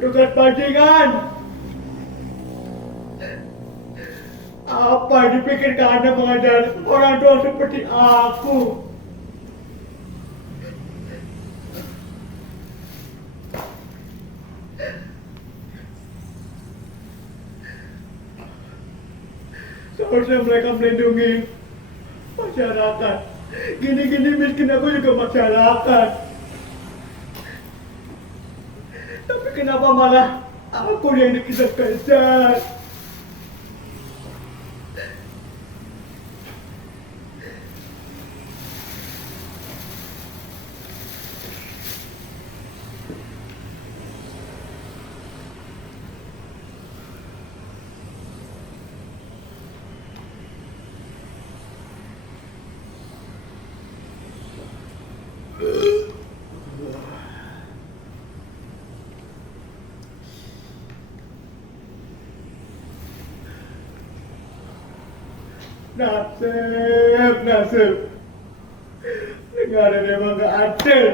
Dekat bajingan. Apa yang dipikirkan Anda mengajar orang tua seperti aku? Seharusnya mereka melindungi masyarakat. Gini-gini miskin aku juga masyarakat. Tapi kenapa malah aku yang dikejar-kejar? Nasib. Negara memang gak adil.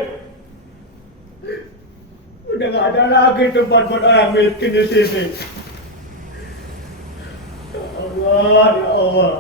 Udah gak ada lagi tempat buat orang miskin di sini. Ya Allah, ya Allah.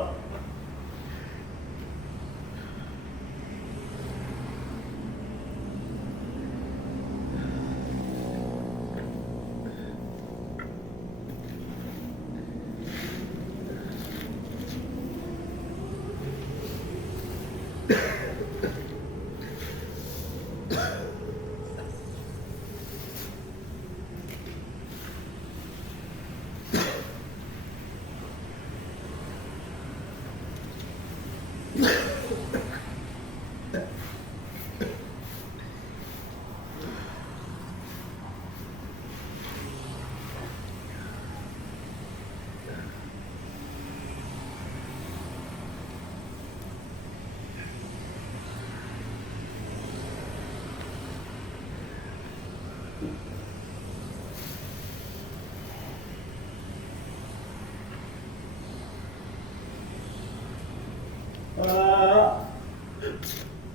Pak,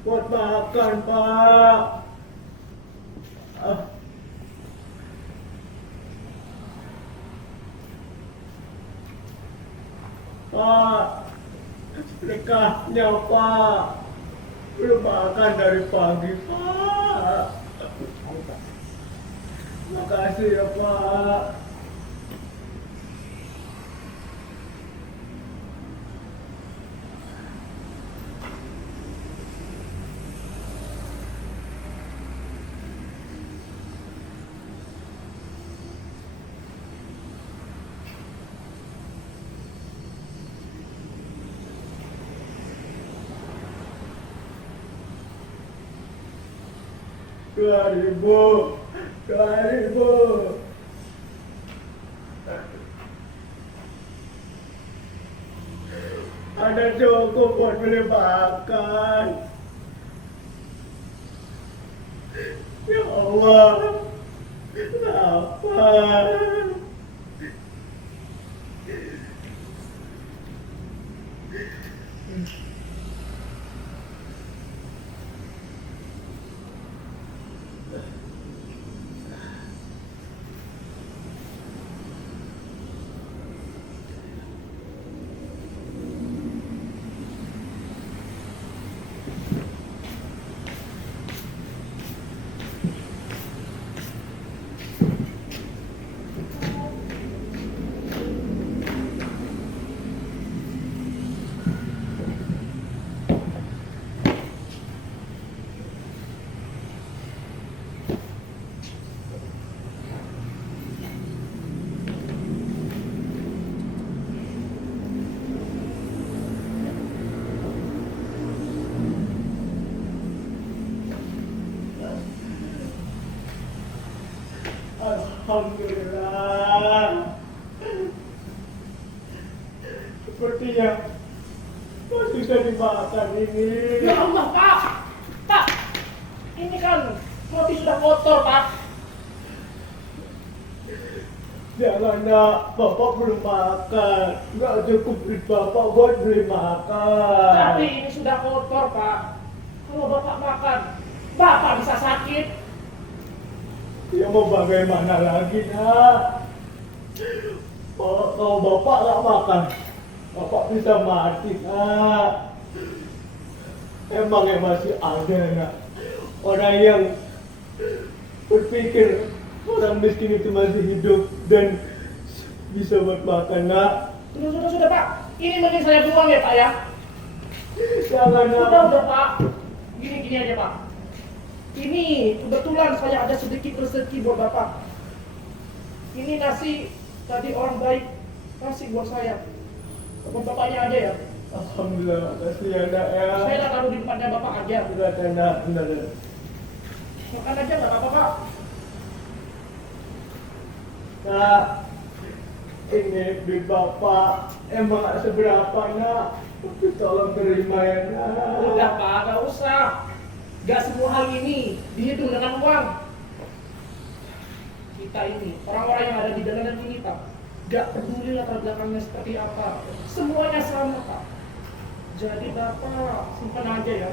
buat makan, Pak. Pak, sedekahnya, Pak. Belum makan dari pagi, Pak. Makasih ya, Pak. Dua ribu. Ada cukup buat beli makan. Ya Allah, kenapa? Alhamdulillah. Sepertinya masih bisa dimakan ini. Ya Allah, Pak! Pak! Ini kan roti sudah kotor, Pak. Jangan nak, Bapak belum makan. Nggak cukup duit Bapak buat beli makan. Tapi ini sudah kotor, Pak. Kalau Bapak makan, Bapak bisa sakit. Ya mau bagaimana lagi nak? Kalau bapak nggak makan, bapak bisa mati nak. Emangnya masih ada nak orang yang berpikir orang miskin itu masih hidup dan bisa buat makan nak? Sudah Pak. Ini mending saya buang ya Pak ya. Jangan nak. Udah Pak. Gini aja Pak. Ini kebetulan saya ada sedikit rezeki buat Bapak. Ini nasi tadi orang baik kasih buat saya. Buat Bapaknya aja ya. Alhamdulillah, kasih ya nak ya. Saya tak taruh di depannya Bapak aja. Sudah nak, sudah. Makan aja nggak apa-apa Pak. Nak, ini duit bapak emang gak seberapa nak. Tapi tolong terima ya nak. Udah Pak, nggak usah. Gak semua hal ini dihitung dengan uang. Kita ini, orang-orang yang ada di dalam ini Pak, gak peduli latar belakangnya seperti apa. Semuanya sama Pak. Jadi Bapak simpan aja ya.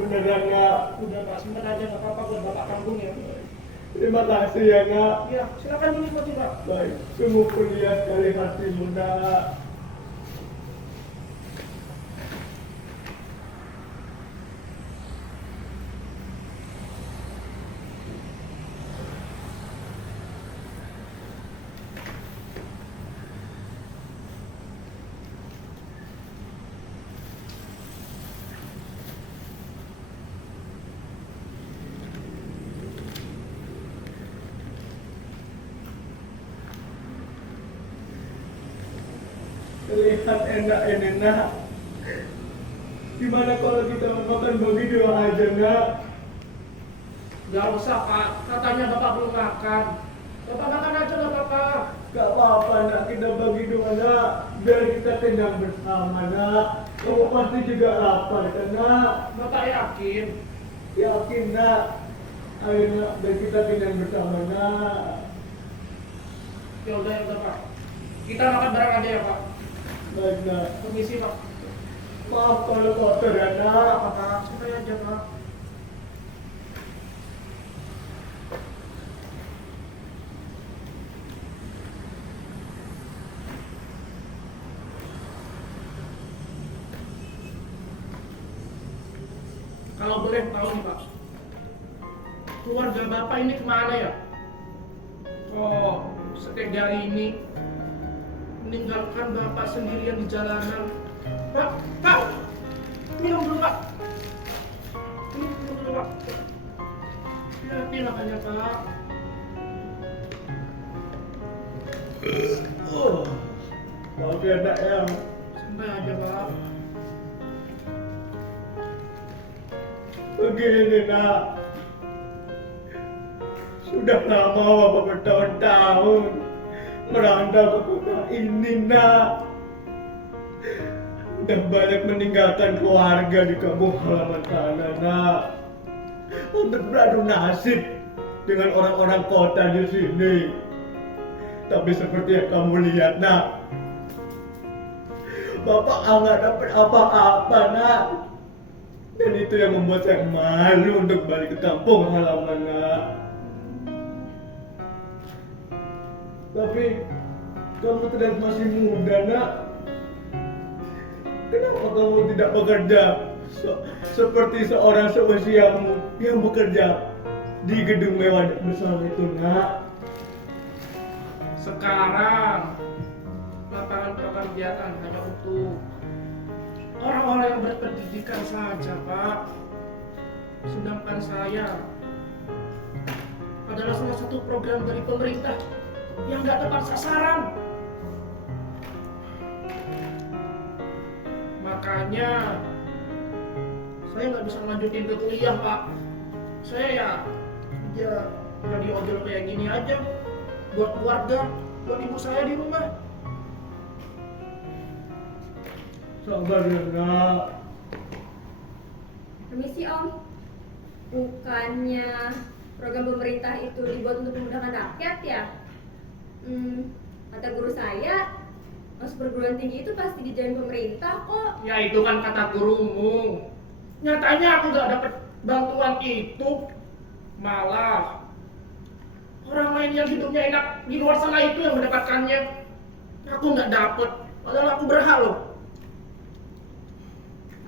Beneran nak. Udah Pak, simpan aja nggak apa-apa buat Bapak kampung ya. Terima kasih ya nak. Ya, silakan menikmati Pak. Baik, sungguh mulia sekali hatimu nak. Terlihat enak ini nak. Gimana kalau kita makan bagi dua aja nak? Gak usah Pak, katanya Bapak belum makan. Bapak makan aja nggak apa-apa. Gak apa-apa nak, kita bagi dua nak. Biar kita kenyang bersama nak. Kamu pasti juga lapar kan nak? Bapak yakin? Yakin nak. Ayo nak, biar kita kenyang bersama nak. Ya udah Pak. Kita makan bareng aja ya Pak. Baik nak. Permisi Pak. Maaf kalau kotor ya nak. Apa Pak? Santai aja Pak. Kalau boleh tahu nih Pak, keluarga Bapak ini kemana ya? Oh, setega ini meninggalkan Bapak sendirian di jalanan. Pak, minum dulu Pak. Minum dulu Pak. Hati makanya Pak. Maaf ya nak ya. Santai aja Pak. Begini nak. Sudah lama bapak bertahun-tahun merantau ke kota ini nak. Udah banyak meninggalkan keluarga di kampung halaman sana nak. Untuk beradu nasib dengan orang-orang kota di sini. Tapi seperti yang kamu lihat nak, bapak nggak dapat apa-apa nak. Dan itu yang membuat saya malu untuk balik ke kampung halaman nak. Tapi kamu terlihat masih muda nak. Kenapa kamu tidak bekerja seperti seorang seusiamu yang bekerja di gedung mewah besar itu nak? Sekarang lapangan pekerjaan hanya untuk orang-orang yang berpendidikan saja Pak. Sedangkan saya adalah salah satu program dari pemerintah yang nggak tepat sasaran. Makanya saya nggak bisa lanjutin ke kuliah Pak. Saya ya jadi ojol kayak gini aja buat keluarga, buat ibu saya di rumah. Sabar ya nak. Permisi Om, bukannya program pemerintah itu dibuat untuk memudahkan rakyat ya? Kata guru saya, masuk perguruan tinggi itu pasti dijamin pemerintah kok. Ya itu kan kata gurumu. Nyatanya aku gak dapet bantuan itu. Malah Orang lain yang hidupnya enak di luar sana itu yang mendapatkannya. Aku nggak dapet, padahal aku berhak loh.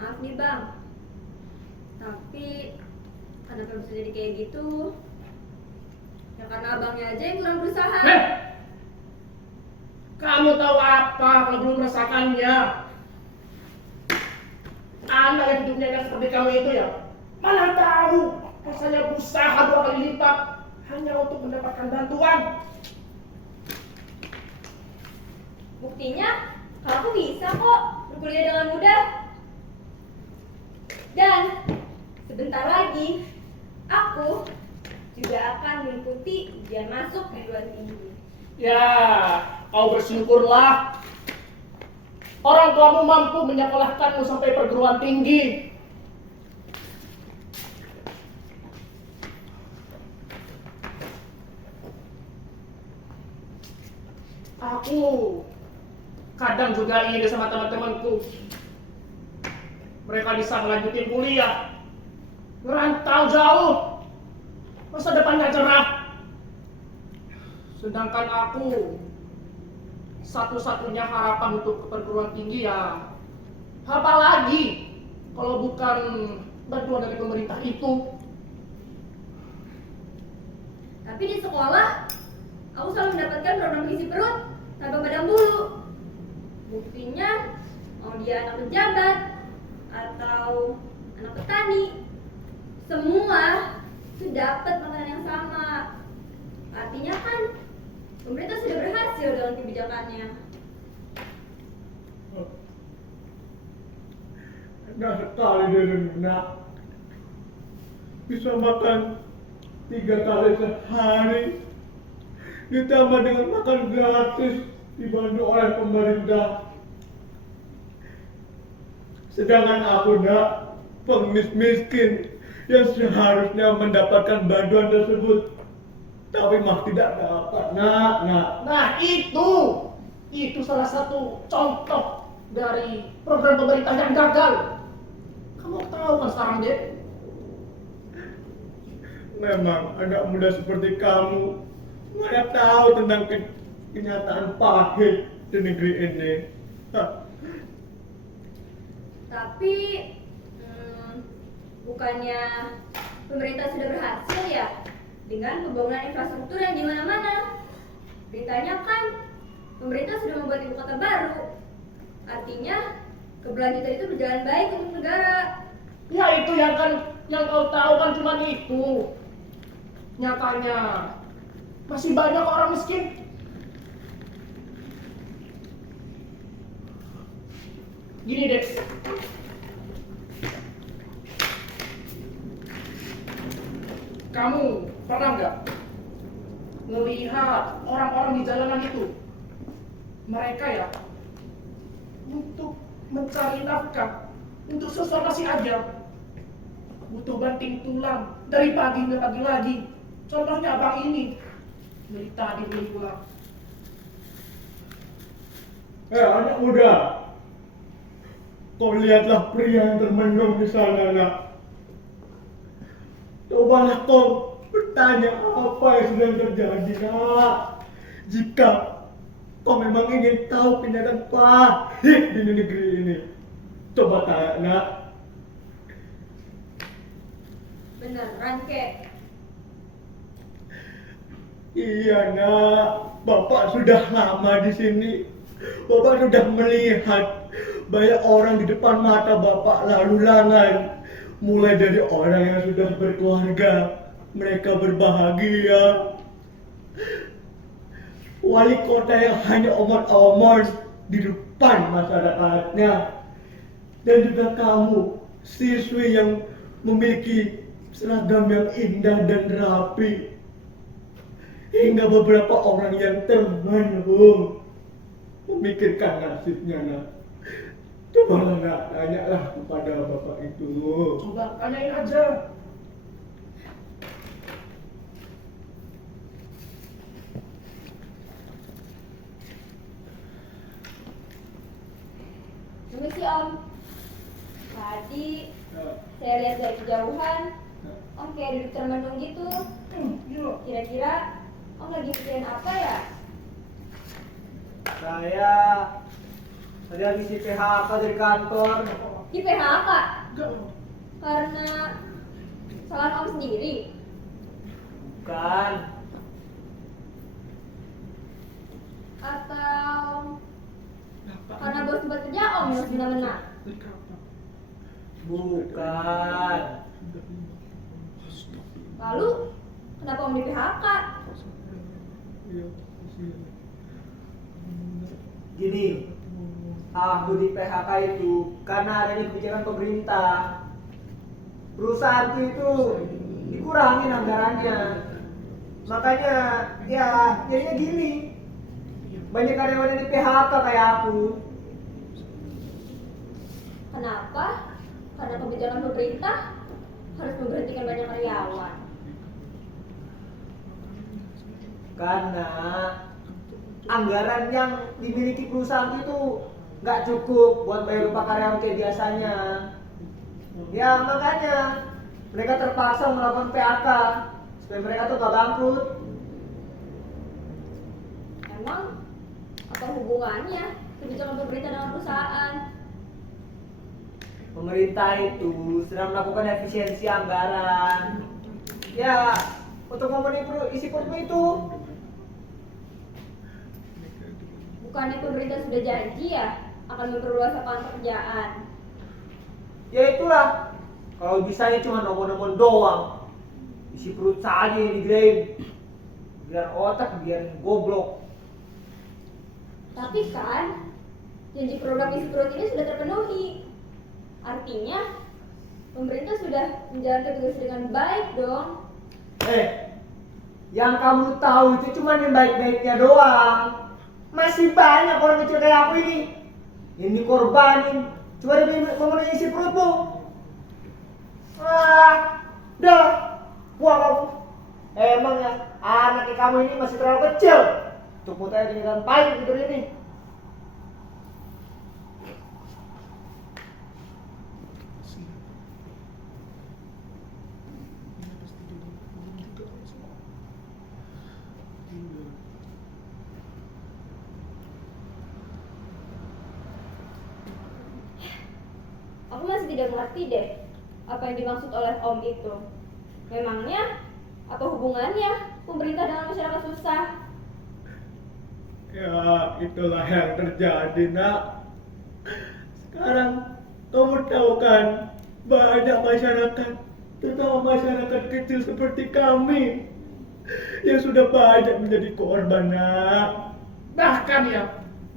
Maaf nih bang, tapi kenapa bisa jadi kayak gitu? Ya karena abangnya aja yang kurang berusaha. Kamu tahu apa kalau belum merasakannya? Anak yang hidupnya enak seperti kamu itu ya, mana tahu rasanya berusaha 2 kali lipat hanya untuk mendapatkan bantuan. Buktinya, kalau aku bisa kok berkuliah dengan mudah. Dan sebentar lagi, aku juga akan mengikuti ujian masuk perguruan tinggi. Ya, kau bersyukurlah. Orang tuamu mampu menyekolahkanmu sampai perguruan tinggi. Aku kadang juga iri sama teman-temanku. Mereka bisa melanjutin kuliah, merantau jauh, masa depannya cerah. Sedangkan aku satu-satunya harapan untuk ke perguruan tinggi ya, apa lagi kalau bukan bantuan dari pemerintah itu. Tapi di sekolah, aku selalu mendapatkan program isi perut tanpa padang bulu. Buktinya, mau dia anak pejabat atau anak petani, semua itu dapat makanan yang sama. Artinya kan pemerintah sudah berhasil dalam kebijakannya. Enak sekali dari Nak. Bisa makan 3 kali sehari, ditambah dengan makan gratis dibantu oleh pemerintah. Sedangkan aku Nak, pengemis miskin yang seharusnya mendapatkan bantuan tersebut, tapi mah tidak dapat, Nak. Nah itu salah satu contoh dari program pemerintah yang gagal. Kamu tahu kan sekarang, Dek? Memang anak muda seperti kamu mana tahu tentang kenyataan pahit di negeri ini. Tapi bukannya pemerintah sudah berhasil ya dengan pembangunan infrastruktur yang di mana-mana. Beritanya kan pemerintah sudah membuat ibu kota baru. Artinya keberlanjutan itu berjalan baik untuk negara. Ya itu yang kau tahu kan cuma itu. Nyatanya masih banyak orang miskin. Gini Dex, kamu pernah nggak melihat orang-orang di jalanan itu? Mereka ya untuk mencari nafkah, untuk sesuatu nasi aja butuh banting tulang dari pagi ke pagi lagi. Contohnya abang ini dari tadi belum pulang. Anak muda, kau lihatlah pria yang termenung di sana, Nak. Cobalah kau bertanya apa yang sedang terjadi, Nak. Jika kau memang ingin tahu kenyataan pahit di negeri ini, coba tanya, Nak. Beneran kek? Iya, Nak. Bapak sudah lama di sini. Bapak sudah melihat banyak orang di depan mata Bapak lalu lalang. Mulai dari orang yang sudah berkeluarga, mereka berbahagia. Wali kota yang hanya omong-omong di depan masyarakatnya. Dan juga kamu, siswi yang memiliki seragam yang indah dan rapi. Hingga beberapa orang yang termenung memikirkan nasibnya, Nak. Cobalah, Nak, tanyalah kepada bapak itu. Coba tanyain aja. Permisi Om. Tadi saya lihat dari kejauhan, Om kayak duduk termenung gitu. Iya. Kira-kira Om lagi pikirin apa ya? Saya tadi habis di PHK dari kantor. Di PHK? Enggak. Karena kesalahan Om sendiri? Bukan. Atau Bapak. karena bos tempat kerja Om yang semena-mena? Bukan. Lalu kenapa Om di PHK? Gini, aku di PHK itu karena ada kebijakan pemerintah. Perusahaanku itu dikurangin anggarannya. Makanya ya jadinya gini. Banyak karyawan yang di PHK kayak aku. Kenapa? Karena kebijakan pemerintah harus memberhentikan banyak karyawan. Karena anggaran yang dimiliki perusahaan itu nggak cukup buat bayar upah karyawan kayak biasanya. Ya makanya mereka terpaksa melakukan PHK supaya mereka tuh nggak bangkrut. Emang apa hubungannya kebijakan pemerintah dengan perusahaan? Pemerintah itu sedang melakukan efisiensi anggaran. Ya untuk memenuhi isi perutmu itu. Bukannya pemerintah sudah janji ya akan memperluas lapangan pekerjaan? Ya itulah. Kalau bisanya cuma nomor-nomor doang. Isi perut saja yang digedein. Biar otak biar goblok. Tapi kan janji program isi perut ini sudah terpenuhi. Artinya pemerintah sudah menjalankan tugas dengan baik dong. Yang kamu tahu itu cuma yang baik-baiknya doang. Masih banyak orang kecil kayak aku ini yang dikorbanin cuma demi memenuhi isi perutmu. Dah, wah kamu. Emang ya anak kamu ini masih terlalu kecil untuk mutanya dengan baik tidur ini. Aku masih tidak mengerti deh apa yang dimaksud oleh Om itu. Memangnya apa hubungannya pemerintah dengan masyarakat susah? Ya, itulah yang terjadi, nak. Sekarang kamu tahu kan, banyak masyarakat, terutama masyarakat kecil seperti kami, yang sudah banyak menjadi korban, nak. Bahkan ya,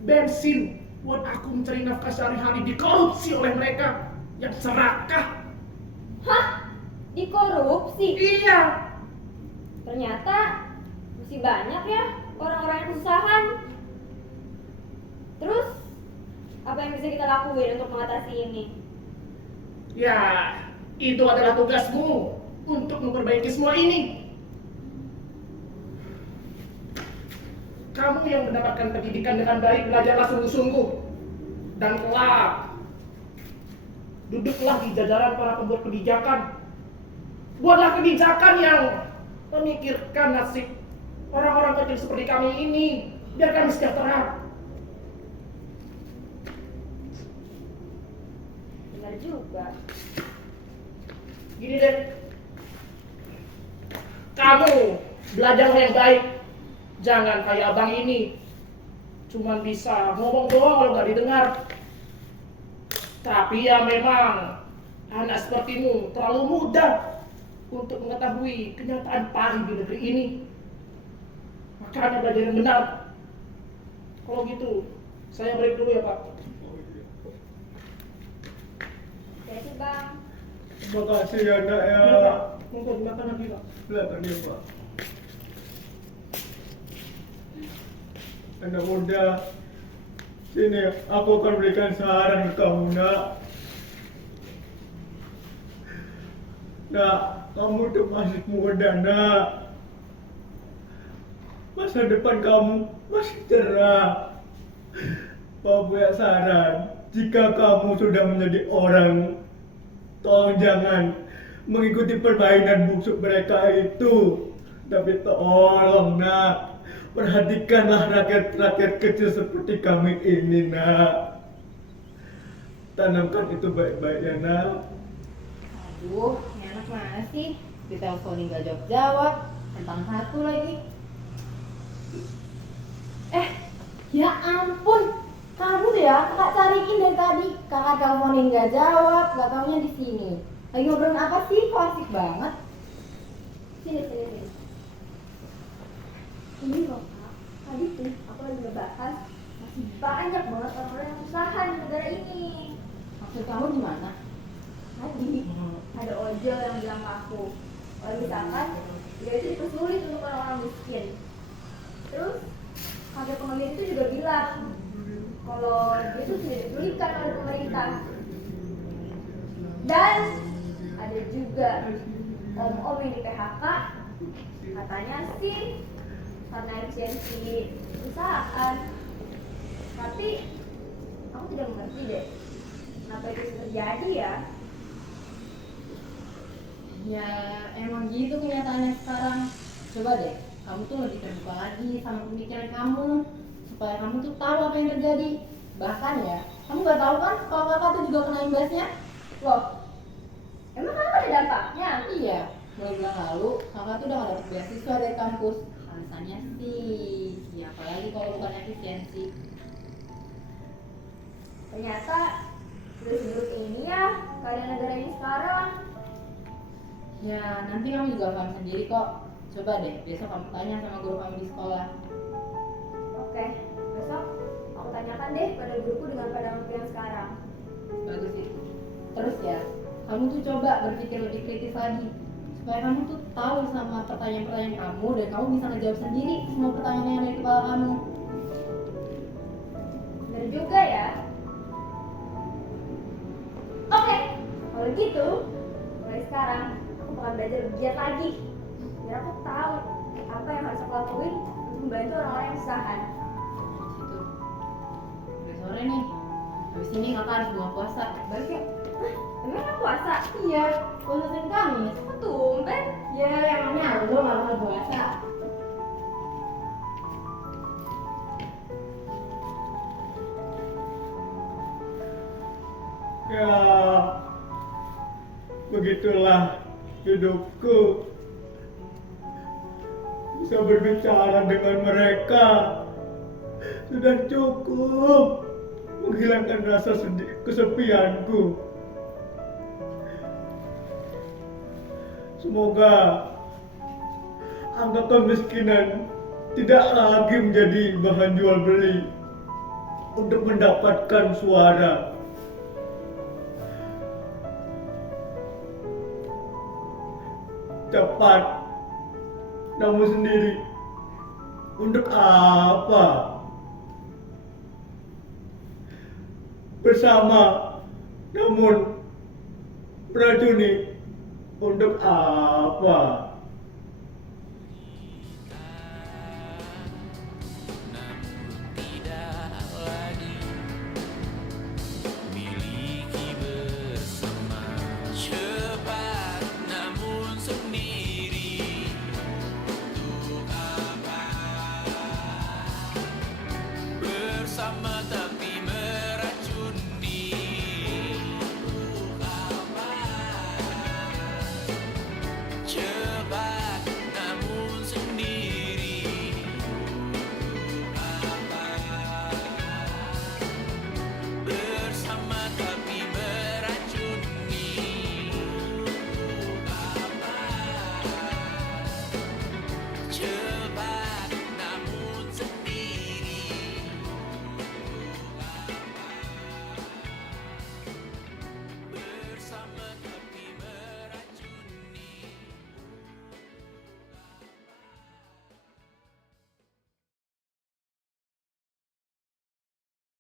bensin buat aku mencari nafkah sehari-hari dikorupsi oleh mereka yang serakah. Hah? Dikorupsi? Iya. Ternyata masih banyak ya orang-orang yang kesusahan. Terus apa yang bisa kita lakuin untuk mengatasi ini? Ya, itu adalah tugasmu untuk memperbaiki semua ini. Kamu yang mendapatkan pendidikan dengan baik, belajarlah sungguh-sungguh. Dan kelak, duduklah di jajaran para pembuat kebijakan. Buatlah kebijakan yang memikirkan nasib orang-orang kecil seperti kami ini, biar kami sejahtera. Benar juga. Gini deh, kamu belajar yang baik, jangan kayak abang ini, cuman bisa ngomong doang kalau nggak didengar. Tapi ya memang anak sepertimu terlalu muda untuk mengetahui kenyataan pahit di negeri ini. Makanya belajar yang benar. Kalau gitu, saya break dulu ya Pak. Ya sih Bang. Terima kasih ya, nak ya. Ya Pak, monggo silakan lagi Pak. Silakan ya, Pak. Anak muda, sini aku akan berikan saran ke kamu, nak. Nak, kamu tuh masih muda, nak. Masa depan kamu masih cerah. Pak punya saran, jika kamu sudah menjadi orang, tolong jangan mengikuti permainan busuk mereka itu. Tapi tolong nak, perhatikanlah rakyat-rakyat kecil seperti kami ini nak. Tanamkan itu baik-baik ya nak. Aduh, ini anak mana sih? Diteleponin gak jawab-jawab, tentang satu lagi. Ya ampun, kamu deh ya, kakak cariin dari tadi. Kakak teleponin gak jawab, gak taunya di sini. Lagi ngobrolin apa sih? Kok asik banget. Sini. Ini loh kak, tadi tuh aku lagi ngebahas masih banyak banget orang-orang yang usaha di negara ini. Maksud kamu gimana? Tadi ada ojol yang bilang ke aku, kalau misalkan dia itu dipersulit untuk orang-orang miskin. Terus kakek pengemis itu juga bilang kalau dia itu tidak dipedulikan oleh pemerintah. Dan ada juga om-om yang di PHK, katanya sih karena efisiensi perusahaan. Tapi aku tidak mengerti deh kenapa itu bisa terjadi ya. Ya emang gitu kenyataannya sekarang. Coba deh, kamu tuh lebih terbuka lagi sama pemikiran kamu, supaya kamu tuh tahu apa yang terjadi. Bahkan ya, kamu gak tahu kan kalau kakak tuh juga kena imbasnya? Loh, emang kamu ada dampaknya? Iya, mulai bulan lalu kakak tuh udah gak dapet beasiswa dari kampus. Alasannya sih, ya apalagi kalau bukan efisiensi. Ternyata sudah seburuk ini ya keadaan negara ini sekarang. Ya nanti kamu juga paham sendiri kok. Coba deh, besok kamu tanya sama guru kamu di sekolah. Oke, besok aku tanyakan deh pada guruku dengan pandanganku yang sekarang. Bagus itu. Terus ya, kamu tuh coba berpikir lebih kritis lagi, supaya kamu tuh tahu sama pertanyaan-pertanyaan kamu dan kamu bisa ngejawab sendiri semua pertanyaan yang ada di kepala kamu. Benar juga ya. Oke, kalau gitu mulai sekarang aku bakal belajar lebih giat lagi biar aku tahu apa yang harus aku lakuin untuk membantu orang-orang yang kesusahan. Gitu. Udah sore nih. Habis ini kakak harus buka puasa. Balik yuk. Hah? Emang kamu puasa? Iya, puasa Senin Kamis. Kok tumben? Ya, emangnya lu gak pernah puasa. Ya, begitulah hidupku. Bisa berbicara dengan mereka sudah cukup menghilangkan rasa kesepianku. Semoga angka kemiskinan tidak lagi menjadi bahan jual beli untuk mendapatkan suara. Cepat, namun sendiri. Untuk apa? Bersama, namun beracuni. Untuk apa? Miliki bersama cepat namun sendiri.